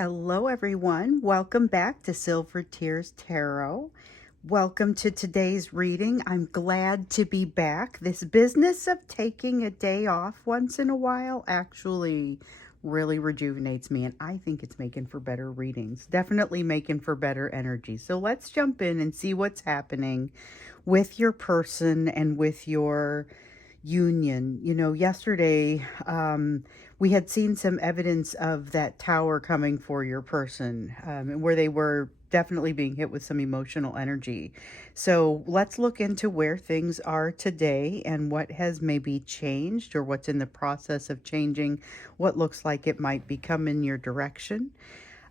Hello, everyone. Welcome back to Silver Tears Tarot. Welcome to today's reading. I'm glad to be back. This business of taking a day off once in a while actually really rejuvenates me, and I think it's making for better readings. Definitely making for better energy. So let's jump in and see what's happening with your person and with your union. Yesterday, we had seen some evidence of that tower coming for your person, where they were definitely being hit with some emotional energy. So let's look into where things are today and what has maybe changed or what's in the process of changing, what looks like it might be coming your direction.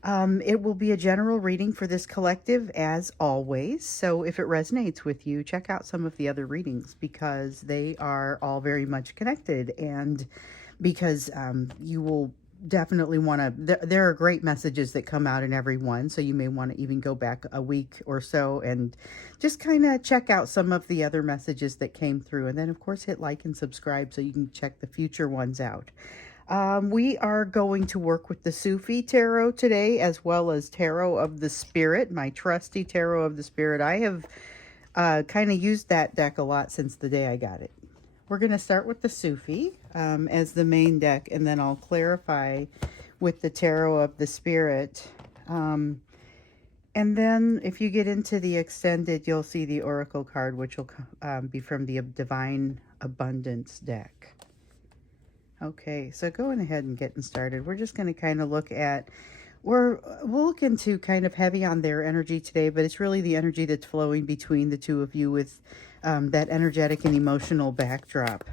It will be a general reading for this collective as always. So if it resonates with you, check out some of the other readings because they are all very much connected, and because you will definitely want to, there are great messages that come out in every one. So you may want to even go back a week or so and just kind of check out some of the other messages that came through. And then of course hit like and subscribe so you can check the future ones out. We are going to work with the Sufi Tarot today, as well as Tarot of the Spirit, my trusty Tarot of the Spirit. I have kind of used that deck a lot since the day I got it. We're going to start with the Sufi as the main deck, and then I'll clarify with the Tarot of the Spirit. And then if you get into the extended, you'll see the Oracle card, which will be from the Divine Abundance deck. Okay, so going ahead and getting started, we're just going to kind of look at, we'll look into kind of heavy on their energy today, but it's really the energy that's flowing between the two of you with that energetic and emotional backdrop.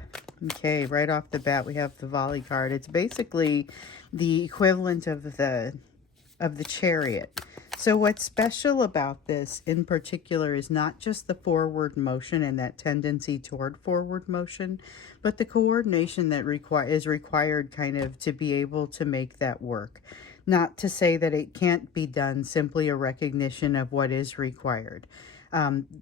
Okay, right off the bat, we have the Volley card. It's basically the equivalent of the Chariot. So what's special about this in particular is not just the forward motion and that tendency toward forward motion, but the coordination that is required kind of to be able to make that work. Not to say that it can't be done, simply a recognition of what is required.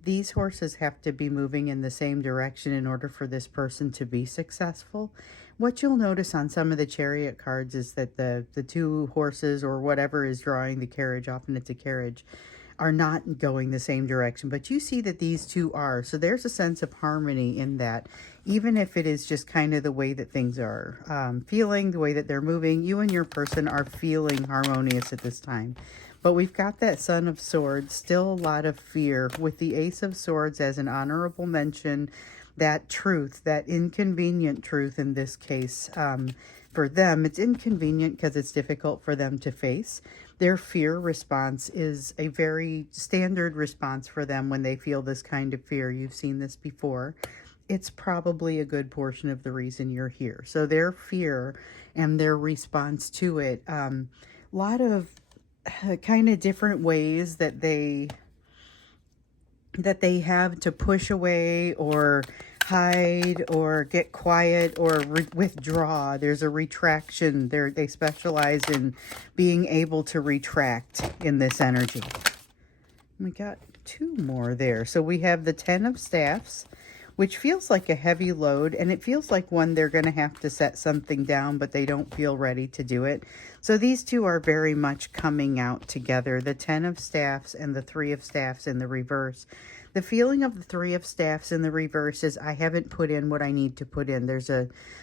These horses have to be moving in the same direction in order for this person to be successful. What you'll notice on some of the Chariot cards is that the two horses or whatever is drawing the carriage, often it's a carriage, are not going the same direction. But you see that these two are. So there's a sense of harmony in that, even if it is just kind of the way that things are feeling, the way that they're moving, you and your person are feeling harmonious at this time. But we've got that Son of Swords, still a lot of fear, with the Ace of Swords as an honorable mention. That truth, that inconvenient truth in this case, for them, it's inconvenient because it's difficult for them to face. Their fear response is a very standard response for them when they feel this kind of fear. You've seen this before. It's probably a good portion of the reason you're here. So their fear and their response to it, a lot of kind of different ways that they have to push away or hide or get quiet or withdraw. There's a retraction. They specialize in being able to retract in this energy. We got two more there. So we have the Ten of Staffs, which feels like a heavy load, and it feels like one they're going to have to set something down, but they don't feel ready to do it. So these two are very much coming out together, the Ten of Staffs and the Three of Staffs in the reverse. The feeling of the Three of Staffs in the reverse is I haven't put in what I need to put in. There's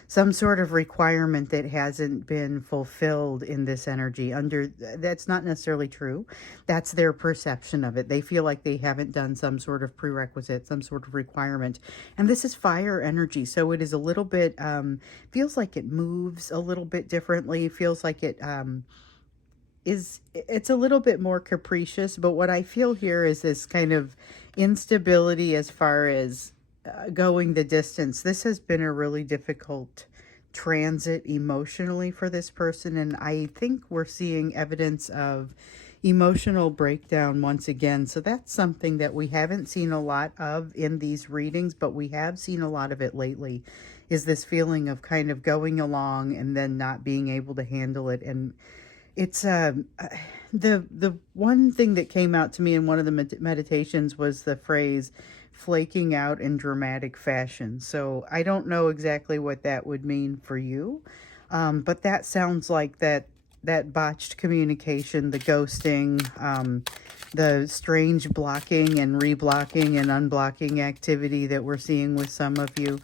some sort of requirement that hasn't been fulfilled in this energy. That's not necessarily true. That's their perception of it. They feel like they haven't done some sort of prerequisite, some sort of requirement. And this is fire energy, so it is a little bit, feels like it moves a little bit differently, feels like it's a little bit more capricious. But what I feel here is this kind of instability as far as going the distance. This has been a really difficult transit emotionally for this person, and I think we're seeing evidence of emotional breakdown once again. So that's something that we haven't seen a lot of in these readings, but we have seen a lot of it lately, is this feeling of kind of going along and then not being able to handle it. And it's the one thing that came out to me in one of the meditations was the phrase flaking out in dramatic fashion. So I don't know exactly what that would mean for you, but that sounds like that that botched communication, the ghosting, the strange blocking and reblocking and unblocking activity that we're seeing with some of you.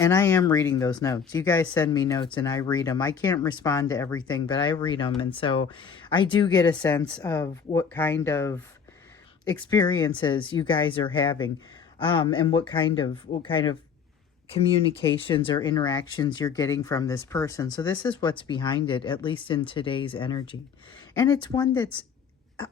And I am reading those notes. You guys send me notes and I read them. I can't respond to everything, but I read them. And so I do get a sense of what kind of experiences you guys are having, and what kind of communications or interactions you're getting from this person. So this is what's behind it, at least in today's energy. And it's one that's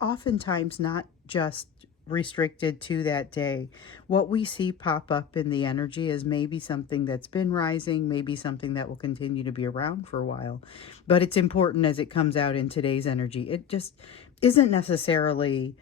oftentimes not just restricted to that day. What we see pop up in the energy is maybe something that's been rising, maybe something that will continue to be around for a while. But it's important as it comes out in today's energy. It just isn't necessarily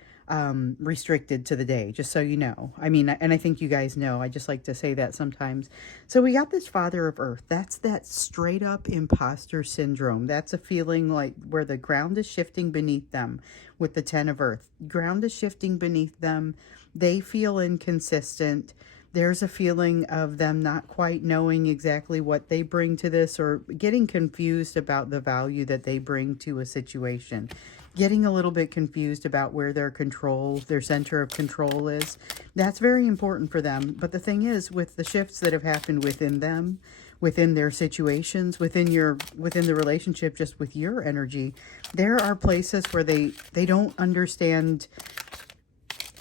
restricted to the day, just so you know. I mean, and I think you guys know, I just like to say that sometimes. So we got this Father of Earth. That's that straight up imposter syndrome. That's a feeling like where the ground is shifting beneath them with the 10 of Earth. Ground is shifting beneath them. They feel inconsistent. There's a feeling of them not quite knowing exactly what they bring to this, or getting confused about the value that they bring to a situation. Getting a little bit confused about where their center of control is. That's very important for them. But the thing is, with the shifts that have happened within them, within their situations, within the relationship, just with your energy, there are places where they don't understand.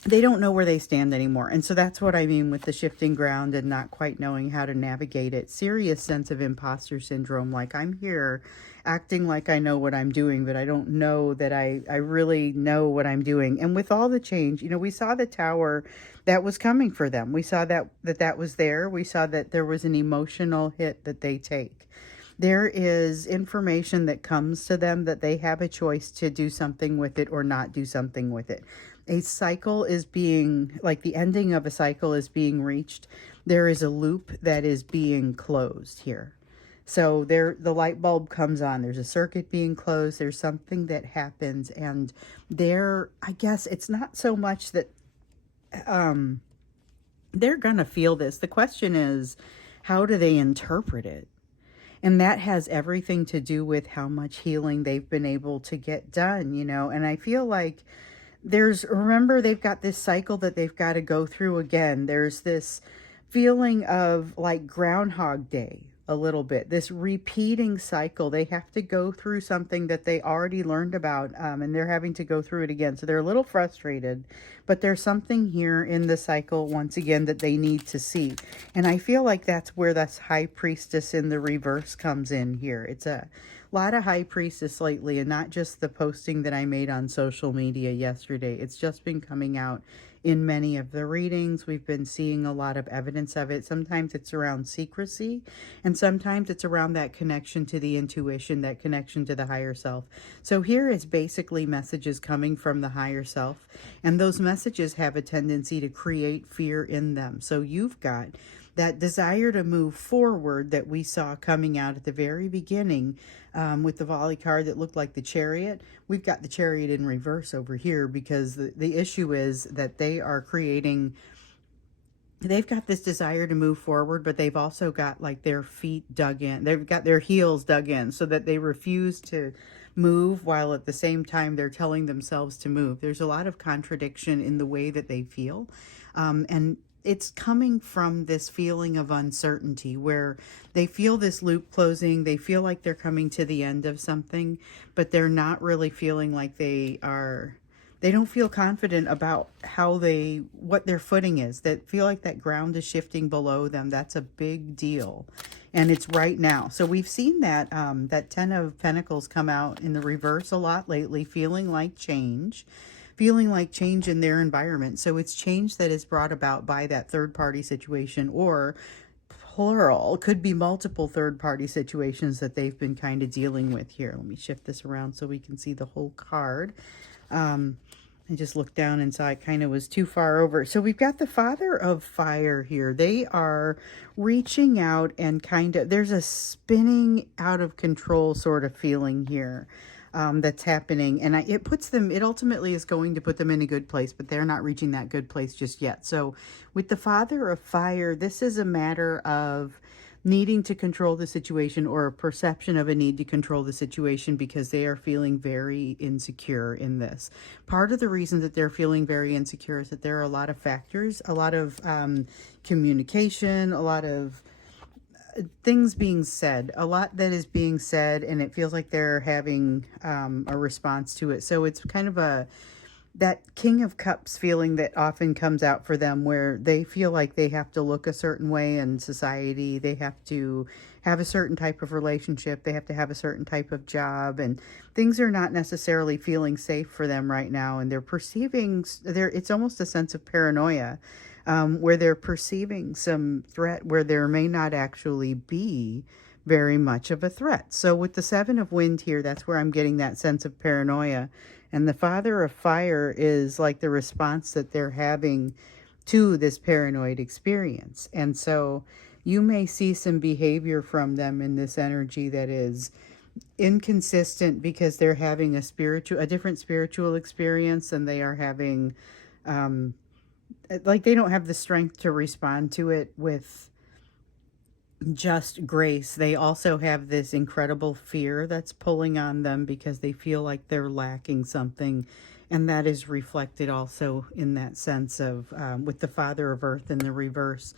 They don't know where they stand anymore. And so that's what I mean with the shifting ground and not quite knowing how to navigate it. Serious sense of imposter syndrome. Like, I'm here acting like I know what I'm doing, but I don't know that I really know what I'm doing. And with all the change, we saw the tower that was coming for them. We saw that was there. We saw that there was an emotional hit that they take. There is information that comes to them that they have a choice to do something with it or not do something with it. A cycle is being, like the ending of a cycle is being reached. There is a loop that is being closed here. So the light bulb comes on. There's a circuit being closed. There's something that happens. And I guess it's not so much that they're going to feel this. The question is, how do they interpret it? And that has everything to do with how much healing they've been able to get done, And I feel like remember, they've got this cycle that they've got to go through again. There's this feeling of like Groundhog Day a little bit, this repeating cycle. They have to go through something that they already learned about, and they're having to go through it again. So they're a little frustrated, but there's something here in the cycle once again that they need to see. And I feel like that's where this High Priestess in the reverse comes in here. It's a lot of High Priestess lately, and not just the posting that I made on social media yesterday. It's just been coming out in many of the readings. We've been seeing a lot of evidence of it. Sometimes it's around secrecy, and sometimes it's around that connection to the intuition, that connection to the higher self. So here is basically messages coming from the higher self, and those messages have a tendency to create fear in them. So you've got that desire to move forward that we saw coming out at the very beginning, with the volley card that looked like the Chariot. We've got the Chariot in reverse over here, because the issue is that they've got this desire to move forward, but they've also got like their feet dug in. They've got their heels dug in so that they refuse to move, while at the same time they're telling themselves to move. There's a lot of contradiction in the way that they feel. And it's coming from this feeling of uncertainty where they feel this loop closing. They feel like they're coming to the end of something, but they're not really feeling like they don't feel confident about what their footing is. That feel like that ground is shifting below them. That's a big deal. And it's right now. So we've seen that, that 10 of Pentacles come out in the reverse a lot lately, feeling like change in their environment. So it's change that is brought about by that third-party situation, or plural, could be multiple third-party situations that they've been kind of dealing with here. Let me shift this around so we can see the whole card. I just looked down and saw it kind of was too far over. So we've got the Father of Fire here. They are reaching out and there's a spinning out of control sort of feeling here. That's happening, and it ultimately is going to put them in a good place, but they're not reaching that good place just yet. So with the Father of Fire, this is a matter of needing to control the situation, or a perception of a need to control the situation, because they are feeling very insecure in this. Part of the reason that they're feeling very insecure is that there are a lot of factors, a lot of communication, a lot of things being said, a lot that is being said, and it feels like they're having a response to it. So it's kind of that King of Cups feeling that often comes out for them, where they feel like they have to look a certain way in society, they have to have a certain type of relationship, they have to have a certain type of job, and things are not necessarily feeling safe for them right now, and they're perceiving, it's almost a sense of paranoia, where they're perceiving some threat where there may not actually be very much of a threat. So with the Seven of Wind here, that's where I'm getting that sense of paranoia. And the Father of Fire is like the response that they're having to this paranoid experience. And so you may see some behavior from them in this energy that is inconsistent, because they're having a different spiritual experience, and they are having, like, they don't have the strength to respond to it with just grace. They also have this incredible fear that's pulling on them, because they feel like they're lacking something, and that is reflected also in that sense of with the Father of Earth in the reverse,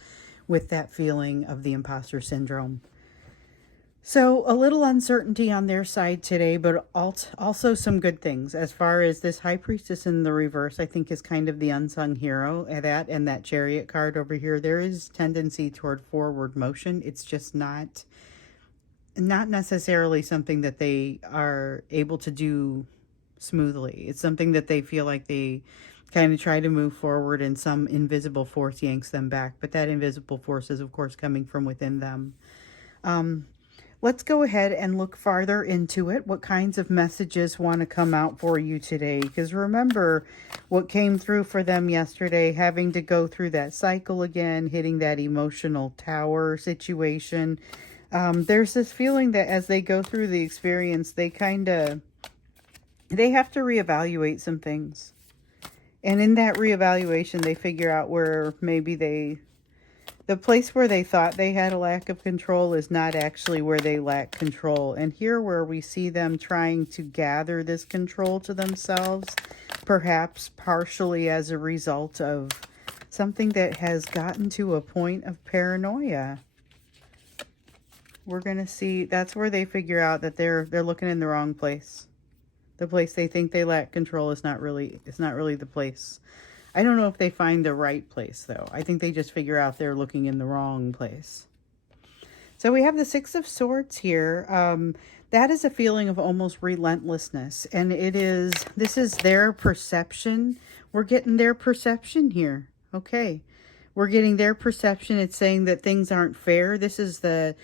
with that feeling of the imposter syndrome. So a little uncertainty on their side today, but also some good things. As far as this High Priestess in the reverse, I think is kind of the unsung hero. And that Chariot card over here, there is tendency toward forward motion. It's just not necessarily something that they are able to do smoothly. It's something that they feel like they kind of try to move forward, and some invisible force yanks them back. But that invisible force is, of course, coming from within them. Let's go ahead and look farther into it. What kinds of messages want to come out for you today? Because remember what came through for them yesterday, having to go through that cycle again, hitting that emotional tower situation. There's this feeling that as they go through the experience, they have to reevaluate some things. And in that reevaluation, they figure out where maybe the place where they thought they had a lack of control is not actually where they lack control. And here, where we see them trying to gather this control to themselves, perhaps partially as a result of something that has gotten to a point of paranoia. We're going to see, that's where they figure out that they're looking in the wrong place. The place they think they lack control is not really the place. I don't know if they find the right place, though. I think they just figure out they're looking in the wrong place. So we have the Six of Swords here. That is a feeling of almost relentlessness. And this is their perception. We're getting their perception here. Okay. We're getting their perception. It's saying that things aren't fair. This is a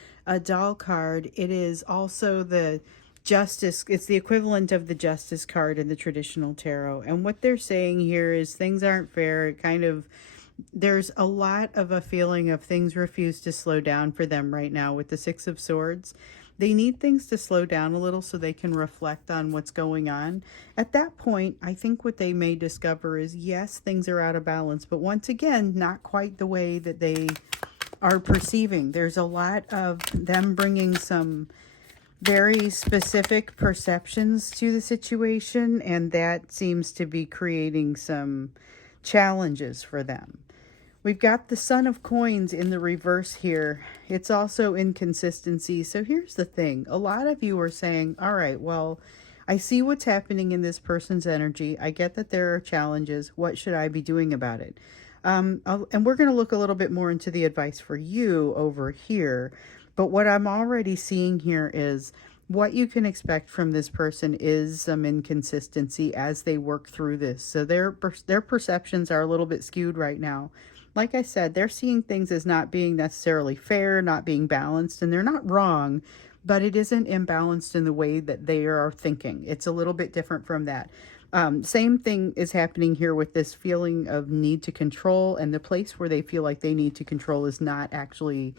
doll card. It is also the Justice. It's the equivalent of the Justice card in the traditional tarot. And what they're saying here is things aren't fair. There's a lot of a feeling of things refuse to slow down for them right now with the Six of Swords. They need things to slow down a little so they can reflect on what's going on. At that point, I think what they may discover is, yes, things are out of balance, but once again, not quite the way that they are perceiving. There's a lot of them bringing some very specific perceptions to the situation, and that seems to be creating some challenges for them. We've got the Son of Coins in the reverse here. It's also inconsistency. So here's the thing. A lot of you are saying, all right, well, I see what's happening in this person's energy. I get that there are challenges. What should I be doing about it? And we're going to look a little bit more into the advice for you over here. But what I'm already seeing here is what you can expect from this person is some inconsistency as they work through this. So their perceptions are a little bit skewed right now. Like I said, they're seeing things as not being necessarily fair, not being balanced, and they're not wrong, but it isn't imbalanced in the way that they are thinking. It's a little bit different from that. Same thing is happening here with this feeling of need to control, and the place where they feel like they need to control is not actually,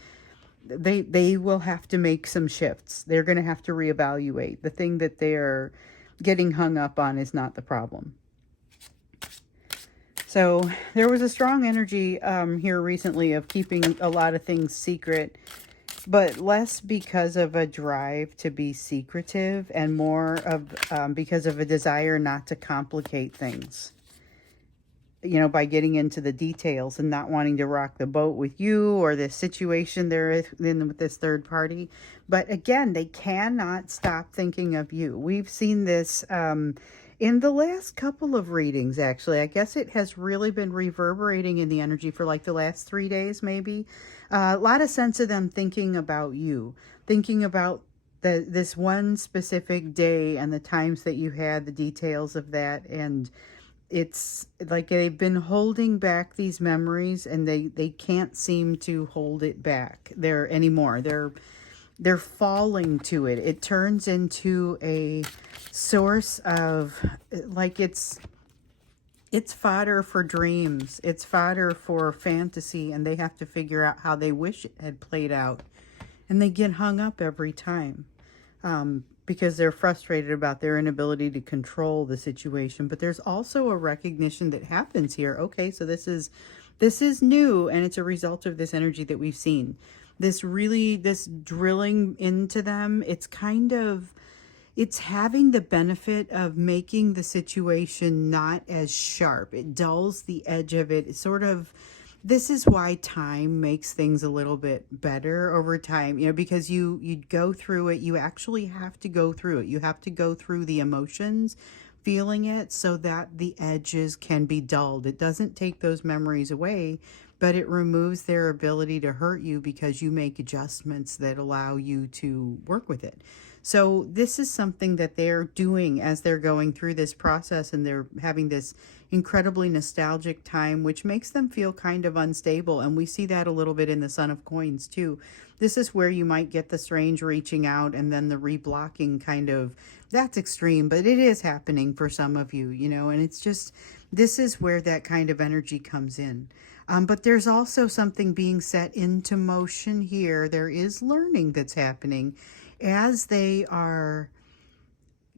they will have to make some shifts. They're going to have to reevaluate. The thing that they're getting hung up on is not the problem. So there was a strong energy here recently of keeping a lot of things secret. but less because of a drive to be secretive and more of because of a desire not to complicate things, by getting into the details and not wanting to rock the boat with you or this situation they're in with this third party. But again, they cannot stop thinking of you. We've seen this in the last couple of readings, actually. I guess it has really been reverberating in the energy for like the last 3 days, maybe. A lot of sense of them thinking about you, thinking about this one specific day and the times that you had, the details of that. And it's like they've been holding back these memories, and they can't seem to hold it back there anymore. They're falling to it. It turns into a source of, like, it's fodder for dreams. It's fodder for fantasy, and they have to figure out how they wish it had played out. And they get hung up every time. Because they're frustrated about their inability to control the situation. But there's also a recognition that happens here. Okay, so this is new, and it's a result of this energy that we've seen. This drilling into them, it's having the benefit of making the situation not as sharp. It dulls the edge of it. It's sort of, this is why time makes things a little bit better over time, because you go through it. You actually have to go through it. You have to go through the emotions, feeling it, so that the edges can be dulled. It doesn't take those memories away, but it removes their ability to hurt you because you make adjustments that allow you to work with it. So this is something that they're doing as they're going through this process, and they're having this incredibly nostalgic time, which makes them feel kind of unstable. And we see that a little bit in the Son of Coins too. This is where you might get the strange reaching out and then the reblocking kind of, that's extreme, but it is happening for some of you, and it's just, this is where that kind of energy comes in. But there's also something being set into motion here. There is learning that's happening as they are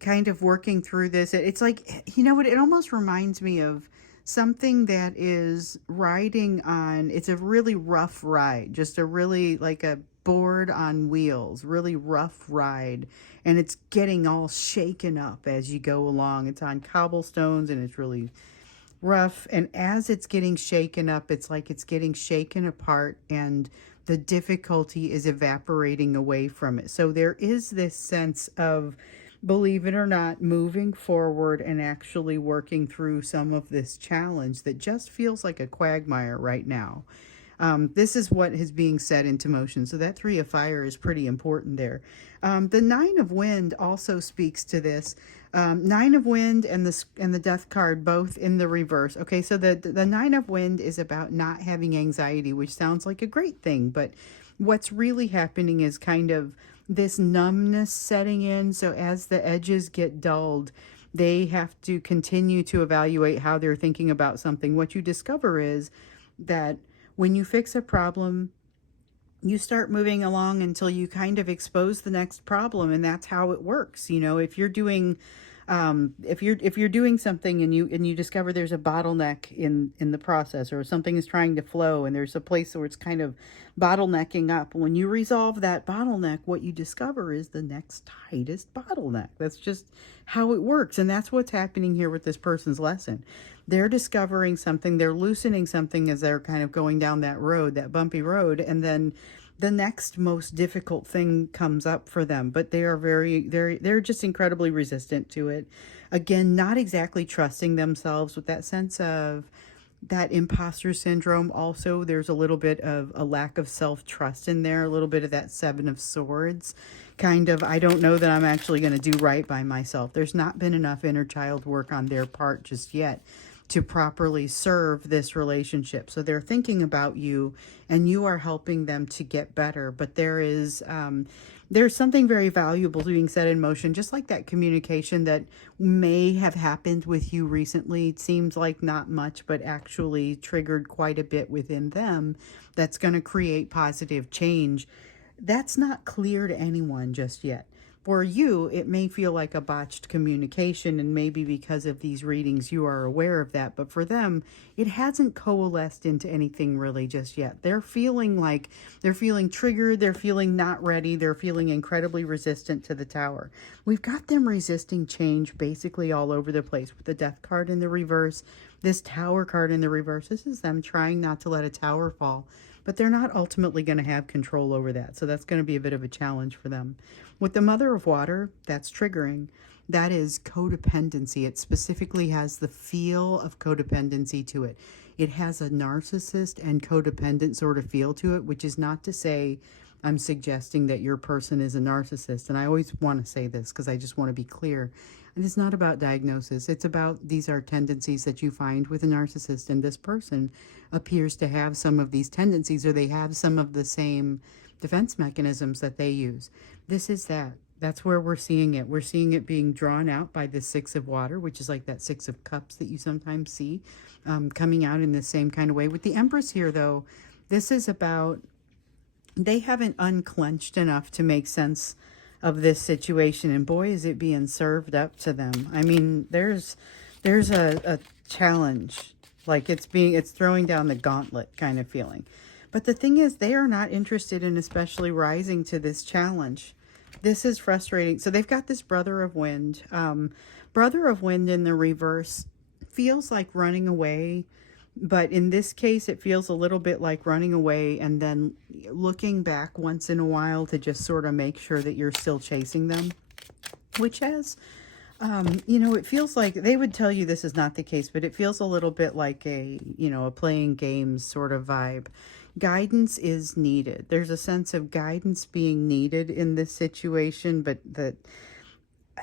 kind of working through this. It's like, what, it almost reminds me of something that is riding on, it's a really rough ride, just a really, like a board on wheels, really rough ride, and it's getting all shaken up as you go along. It's on cobblestones, and it's really rough, and as it's getting shaken up, it's like it's getting shaken apart, and the difficulty is evaporating away from it. So there is this sense of, believe it or not, moving forward and actually working through some of this challenge that just feels like a quagmire right now. This is what is being set into motion. So that 3 of Fire is pretty important there. The 9 of Wind also speaks to this. 9 of Wind and the Death card both in the reverse. Okay, so the 9 of Wind is about not having anxiety, which sounds like a great thing, but what's really happening is kind of this numbness setting in. So as the edges get dulled, they have to continue to evaluate how they're thinking about something. What you discover is that when you fix a problem, you start moving along until you kind of expose the next problem, and that's how it works. If you're doing if you're doing something and you discover there's a bottleneck in the process, or something is trying to flow and there's a place where it's kind of bottlenecking up, when you resolve that bottleneck, what you discover is the next tightest bottleneck. That's just how it works, and that's what's happening here with this person's lesson. They're discovering something, they're loosening something as they're kind of going down that road, that bumpy road, and then the next most difficult thing comes up for them. But they are they're just incredibly resistant to it. Again, not exactly trusting themselves, with that sense of that imposter syndrome. Also, there's a little bit of a lack of self-trust in there, a little bit of that 7 of Swords kind of, I don't know that I'm actually going to do right by myself. There's not been enough inner child work on their part just yet to properly serve this relationship. So they're thinking about you, and you are helping them to get better. But there's something very valuable being set in motion, just like that communication that may have happened with you recently. It seems like not much, but actually triggered quite a bit within them. That's going to create positive change. That's not clear to anyone just yet. For you, it may feel like a botched communication, and maybe because of these readings, you are aware of that. But for them, it hasn't coalesced into anything really just yet. They're feeling like they're feeling triggered, they're feeling not ready, they're feeling incredibly resistant to the Tower. We've got them resisting change basically all over the place with the Death card in the reverse, this Tower card in the reverse. This is them trying not to let a tower fall, but they're not ultimately going to have control over that. So that's going to be a bit of a challenge for them. With the Mother of Water, that's triggering. That is codependency. It specifically has the feel of codependency to it. It has a narcissist and codependent sort of feel to it, which is not to say I'm suggesting that your person is a narcissist. And I always want to say this because I just want to be clear. And it's not about diagnosis. It's about these are tendencies that you find with a narcissist. And this person appears to have some of these tendencies, or they have some of the same defense mechanisms that they use. This is that. That's where we're seeing it. We're seeing it being drawn out by the Six of Water, which is like that Six of Cups that you sometimes see coming out in the same kind of way. With the Empress here, though, this is about they haven't unclenched enough to make sense of this situation, and boy, is it being served up to them. I mean, there's a challenge, like it's throwing down the gauntlet kind of feeling. But the thing is, they are not interested in especially rising to this challenge. This is frustrating. So they've got this Brother of Wind. Brother of Wind in the reverse feels like running away. But in this case, it feels a little bit like running away and then looking back once in a while to just sort of make sure that you're still chasing them. Which has, it feels like they would tell you this is not the case, but it feels a little bit like a playing games sort of vibe. Guidance is needed. There's a sense of guidance being needed in this situation, but that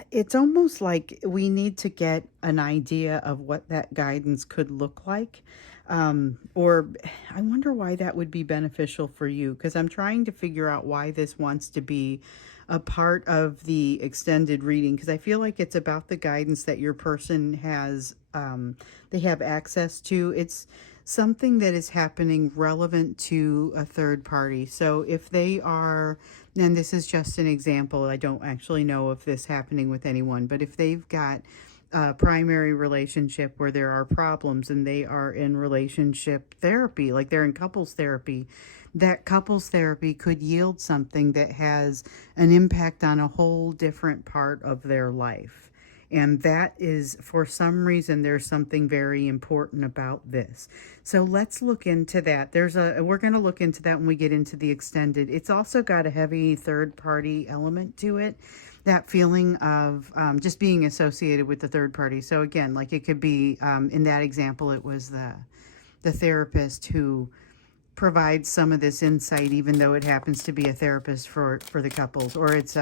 it's almost like we need to get an idea of what that guidance could look like. Or I wonder why that would be beneficial for you, because I'm trying to figure out why this wants to be a part of the extended reading, because I feel like it's about the guidance that your person has, they have access to. It's something that is happening relevant to a third party. So if they are, and this is just an example, I don't actually know if this happening with anyone, but if they've got a primary relationship where there are problems and they are in relationship therapy, like they're in couples therapy, that couples therapy could yield something that has an impact on a whole different part of their life. And that is, for some reason, there's something very important about this. So let's look into that. We're going to look into that when we get into the extended. It's also got a heavy third party element to it. That feeling of just being associated with the third party. So again, like it could be, in that example, it was the therapist who provides some of this insight, even though it happens to be a therapist for the couples. Or it's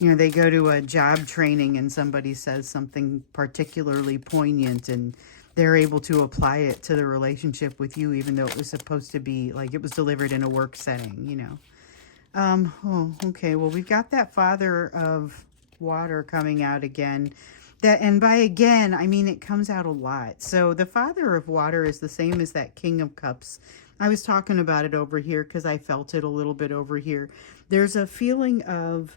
they go to a job training and somebody says something particularly poignant and they're able to apply it to the relationship with you, even though it was supposed to be like it was delivered in a work setting, okay, well, we've got that Father of Water coming out again. And by again, I mean it comes out a lot. So the Father of Water is the same as that King of Cups. I was talking about it over here because I felt it a little bit over here. There's a feeling of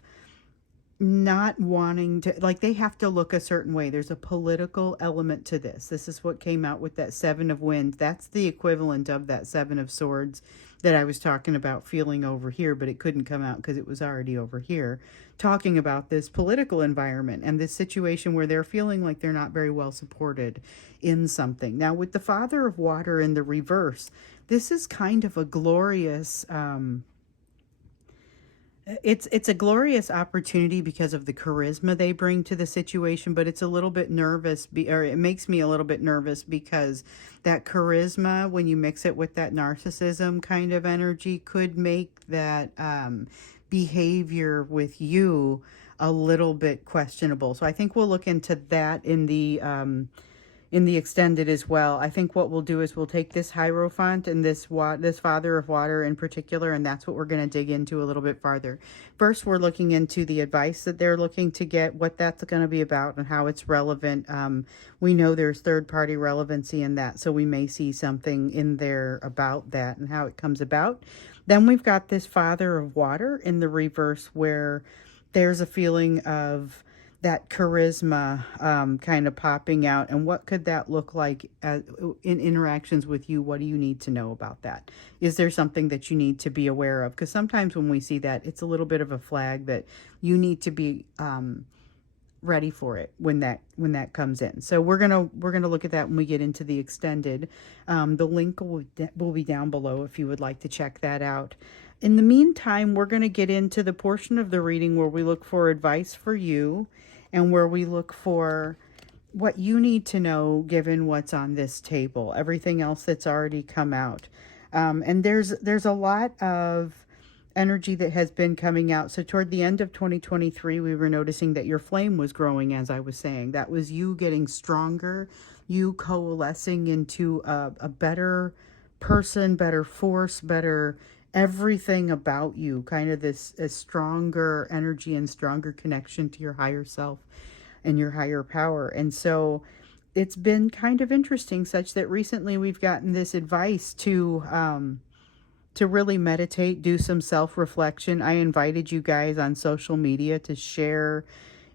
not wanting to, like they have to look a certain way. There's a political element to this. This is what came out with that Seven of Wands. That's the equivalent of that Seven of Swords that I was talking about feeling over here, but it couldn't come out because it was already over here, talking about this political environment and this situation where they're feeling like they're not very well supported in something. Now, with the Father of Water in the reverse, this is kind of a glorious, it's a glorious opportunity because of the charisma they bring to the situation, but it's a little bit nervous, or it makes me a little bit nervous because that charisma, when you mix it with that narcissism kind of energy, could make that behavior with you a little bit questionable. So I think we'll look into that in the extended as well. I think what we'll do is we'll take this Hierophant and this Father of Water in particular, and that's what we're going to dig into a little bit farther. First, we're looking into the advice that they're looking to get, what that's going to be about and how it's relevant. We know there's third-party relevancy in that, so we may see something in there about that and how it comes about. Then we've got this Father of Water in the reverse where there's a feeling of that charisma kind of popping out. And what could that look like in interactions with you? What do you need to know about that? Is there something that you need to be aware of? Because sometimes when we see that, it's a little bit of a flag that you need to be ready for it when that comes in. So we're gonna look at that when we get into the extended. The link will be down below if you would like to check that out. In the meantime, we're going to get into the portion of the reading where we look for advice for you and where we look for what you need to know given what's on this table, everything else that's already come out. And there's a lot of energy that has been coming out. So toward the end of 2023, we were noticing that your flame was growing, as I was saying. That was you getting stronger, you coalescing into a better person, better force, better everything about you, kind of this a stronger energy and stronger connection to your higher self and your higher power. And so it's been kind of interesting, such that recently we've gotten this advice to really meditate, do some self-reflection. I invited you guys on social media to share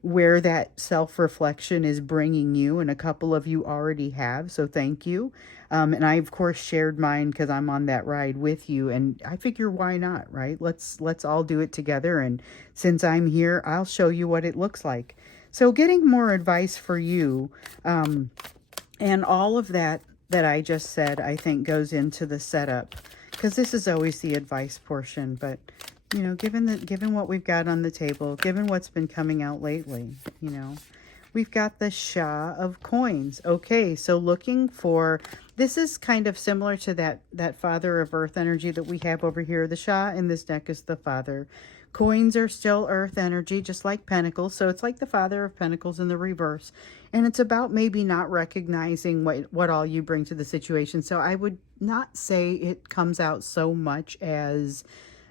where that self-reflection is bringing you, and a couple of you already have, so thank you. And I, of course, shared mine because I'm on that ride with you, and I figure why not, right? Let's all do it together, and since I'm here, I'll show you what it looks like. So getting more advice for you, and all of that I just said, I think goes into the setup, because this is always the advice portion. But given what we've got on the table, given what's been coming out lately, we've got the Shah of Coins. Okay, so looking for, this is kind of similar to that Father of Earth energy that we have over here. The Shah in this deck is the Father. Coins are still Earth energy, just like Pentacles. So it's like the Father of Pentacles in the reverse. And it's about maybe not recognizing what all you bring to the situation. So I would not say it comes out so much as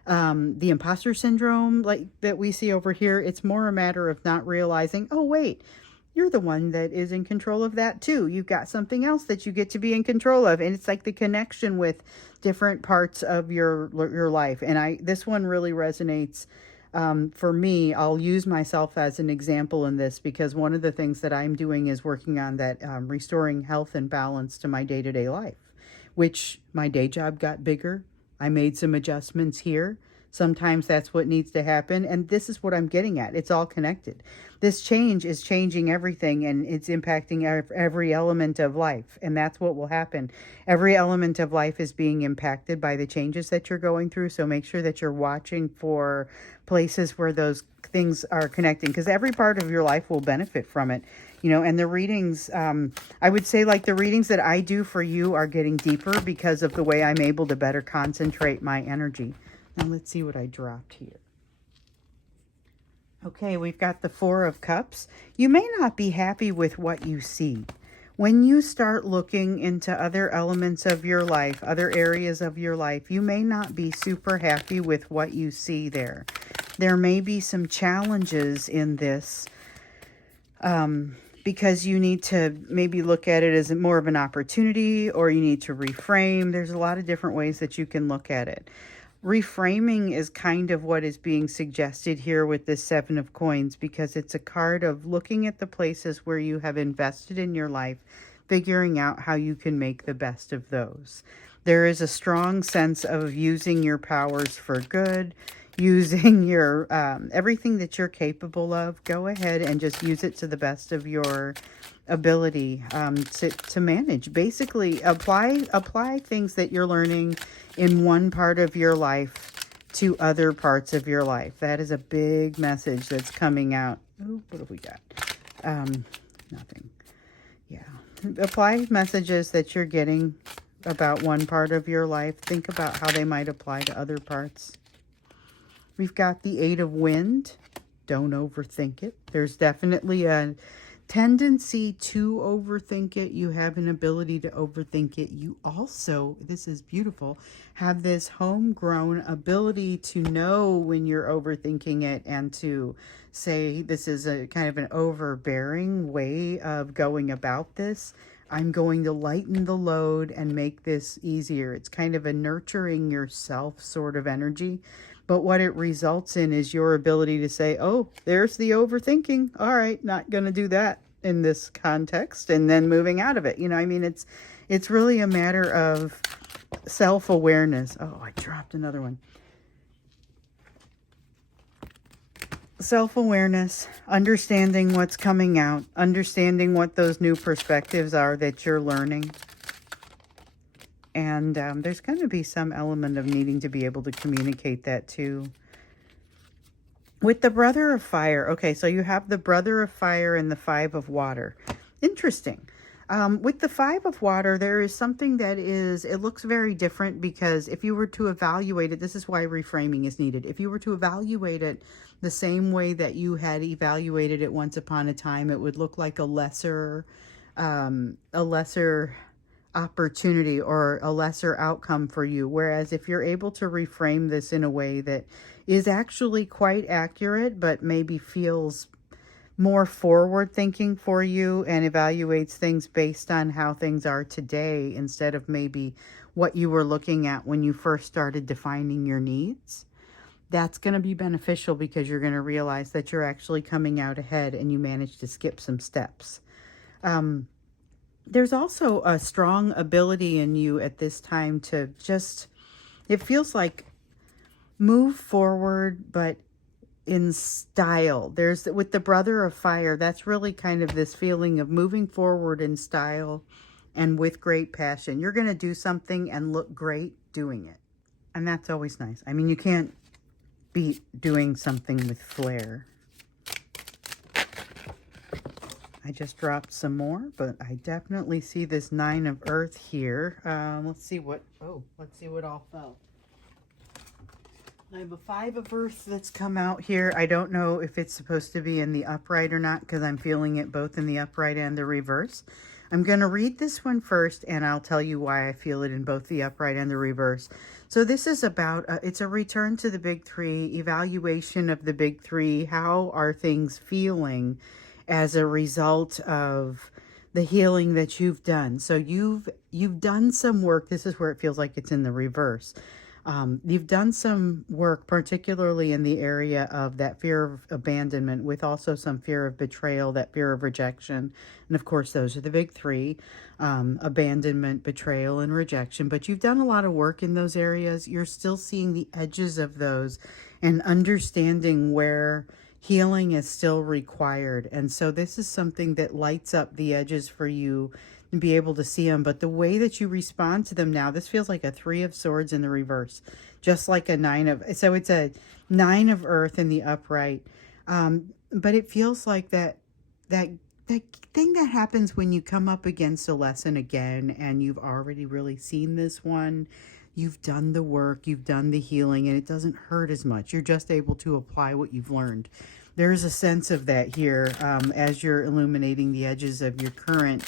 the imposter syndrome like that we see over here. It's more a matter of not realizing, oh, wait, you're the one that is in control of that too. You've got something else that you get to be in control of. And it's like the connection with different parts of your life. And this one really resonates for me. I'll use myself as an example in this, because one of the things that I'm doing is working on that restoring health and balance to my day-to-day life, which my day job got bigger. I made some adjustments here. Sometimes that's what needs to happen. And this is what I'm getting at. It's all connected. This change is changing everything, and it's impacting every element of life. And that's what will happen. Every element of life is being impacted by the changes that you're going through. So make sure that you're watching for places where those things are connecting, because every part of your life will benefit from it. And the readings, I would say, like, the readings that I do for you are getting deeper because of the way I'm able to better concentrate my energy. Now let's see what I dropped here. Okay, we've got the Four of Cups. You may not be happy with what you see. When you start looking into other elements of your life, other areas of your life, you may not be super happy with what you see there. There may be some challenges in this, because you need to maybe look at it as more of an opportunity, or you need to reframe. There's a lot of different ways that you can look at it. Reframing is kind of what is being suggested here with this Seven of Coins, because it's a card of looking at the places where you have invested in your life, figuring out how you can make the best of those. There is a strong sense of using your powers for good, using your everything that you're capable of. Go ahead and just use it to the best of your ability to manage. Basically, apply things that you're learning in one part of your life to other parts of your life. That is a big message that's coming out. Oh, what have we got? Nothing. Yeah. Apply messages that you're getting about one part of your life. Think about how they might apply to other parts. We've got the Eight of Wind. Don't overthink it. There's definitely a tendency to overthink it. You have an ability to overthink it. You also, this is beautiful, have this homegrown ability to know when you're overthinking it and to say, this is a kind of an overbearing way of going about this. I'm going to lighten the load and make this easier. It's kind of a nurturing yourself sort of energy. But what it results in is your ability to say, oh, there's the overthinking. All right, not going to do that in this context, and then moving out of it. You know, I mean, it's really a matter of self-awareness. Oh, I dropped another one. Self-awareness, understanding what's coming out, understanding what those new perspectives are that you're learning. And there's going to be some element of needing to be able to communicate that too. With the Brother of Fire, okay, so you have the Brother of Fire and the Five of Water. Interesting. With the Five of Water, there is something that it looks very different, because if you were to evaluate it, this is why reframing is needed. If you were to evaluate it the same way that you had evaluated it once upon a time, it would look like a lesser opportunity or a lesser outcome for you. Whereas if you're able to reframe this in a way that is actually quite accurate, but maybe feels more forward thinking for you and evaluates things based on how things are today, instead of maybe what you were looking at when you first started defining your needs, that's going to be beneficial, because you're going to realize that you're actually coming out ahead and you managed to skip some steps. There's also a strong ability in you at this time to just, it feels like, move forward, but in style. There's, with the Brother of Fire, that's really kind of this feeling of moving forward in style and with great passion. You're going to do something and look great doing it. And that's always nice. I mean, you can't beat doing something with flair. I just dropped some more, but I definitely see this Nine of Earth here. Let's see what all fell. I have a Five of Earth that's come out here. I don't know if it's supposed to be in the upright or not, because I'm feeling it both in the upright and the reverse. I'm going to read this one first, and I'll tell you why I feel it in both the upright and the reverse. So this is about, it's a return to the Big Three, evaluation of the Big Three. How are things feeling as a result of the healing that you've done? So you've done some work. This is where it feels like it's in the reverse. You've done some work, particularly in the area of that fear of abandonment, with also some fear of betrayal, that fear of rejection. And of course, those are the big three, abandonment, betrayal, and rejection. But you've done a lot of work in those areas. You're still seeing the edges of those and understanding where healing is still required. And so this is something that lights up the edges for you and be able to see them. But the way that you respond to them now, this feels like a Three of Swords in the reverse, just like a Nine of, so it's a Nine of Earth in the upright. But it feels like that thing that happens when you come up against a lesson again, and you've already really seen this one. You've done the work, you've done the healing, and it doesn't hurt as much. You're just able to apply what you've learned. There's a sense of that here as you're illuminating the edges of your current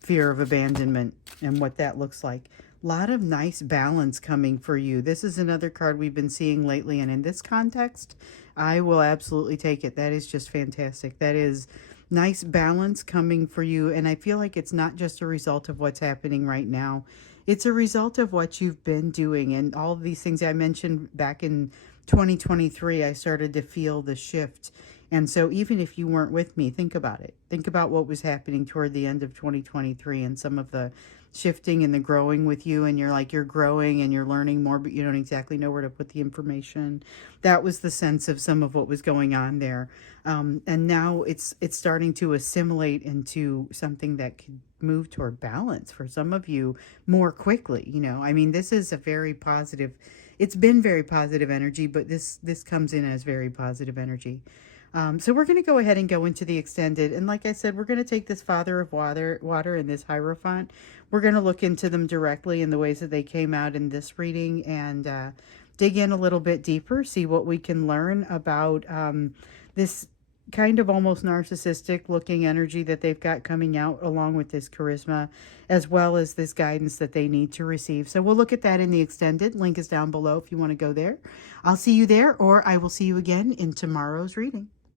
fear of abandonment and what that looks like. A lot of nice balance coming for you. This is another card we've been seeing lately, and in this context, I will absolutely take it. That is just fantastic. That is nice balance coming for you, and I feel like it's not just a result of what's happening right now. It's a result of what you've been doing, and all of these things I mentioned back in 2023, I started to feel the shift. And so even if you weren't with me, think about it. Think about what was happening toward the end of 2023 and some of the shifting and the growing with you. And you're growing and you're learning more, but you don't exactly know where to put the information. That was the sense of some of what was going on there. And now it's starting to assimilate into something that could move toward balance for some of you more quickly. You know, I mean, this is a very positive, it's been very positive energy, but this comes in as very positive energy. So we're going to go ahead and go into the extended. And like I said, we're going to take this Father of Water and this Hierophant. We're going to look into them directly in the ways that they came out in this reading and dig in a little bit deeper, see what we can learn about this kind of almost narcissistic looking energy that they've got coming out, along with this charisma, as well as this guidance that they need to receive. So we'll look at that in the extended. Link is down below if you want to go there. I'll see you there, or I will see you again in tomorrow's reading.